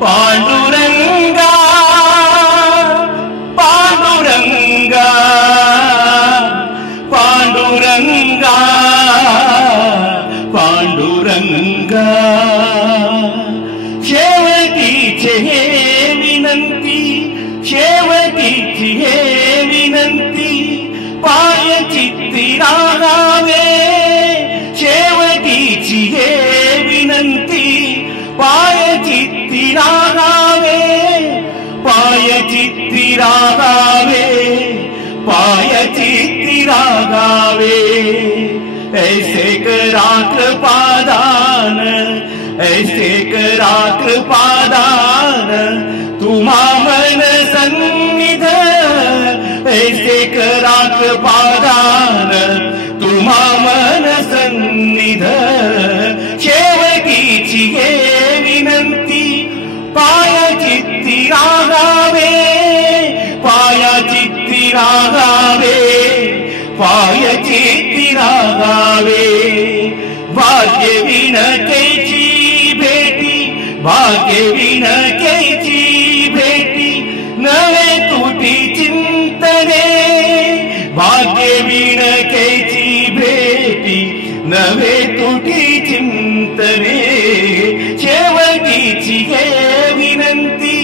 पांडुरंगा पांडुरंगा पांडुरंगा पांडुरंगा शेवटीची हे विनंती शेवटीची हे विनंती पाय चित्ती रागावे शेवटीची हे विनंती पाय चित्ती रागावे पाय चित्ती रागावे पाय चित्ती रागावे ऐसे करा कृपादान ऐसे करा कृपादान तुम्हा मन सन्निध ऐसे करा कृपादान तुम्हा मन सन्निध शेवटीची हे विनंती पाय चित्ती रागावे पाय चित्ती रागावे पाय चित्ती रागावे भाग्य विनतेची भेटी भाग्य विनतेची भेटी नवे तुटी चिंतने भाग्य विनतेची भेटी नवे तुटी चिंतने शेवटीची हे विनंती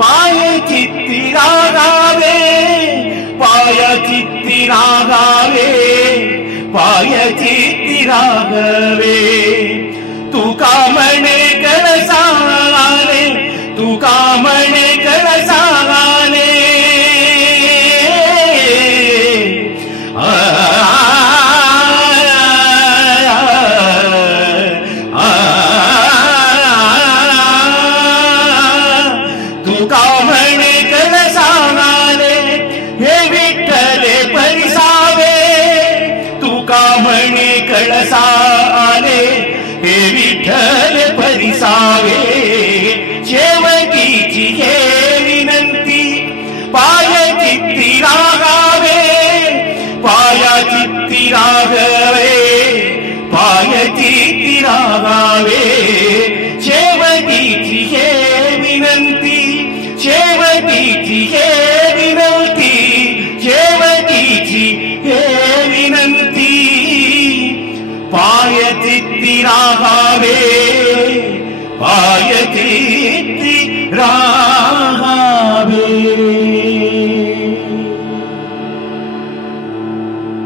पाय चित्ती रागावे पाय चित्ती रागावे पाय चित्ती रागावे तुका म्हणे कळसाले तुका म्हणे कळसाले तुका म्हणे कळसाले हे विठ्ठले परिसावे तुका म्हणे कळसाले हे विठ्ठल परिसावे शेवटीची हे विनंती पाय चित्ती रागावे पाय चित्ती रागावे पाय चित्ती रागावे शेवटीची हे विनंती शेवटीची हे विनंती शेवटीची हे विनंती पाय चित्ती रागावे पाय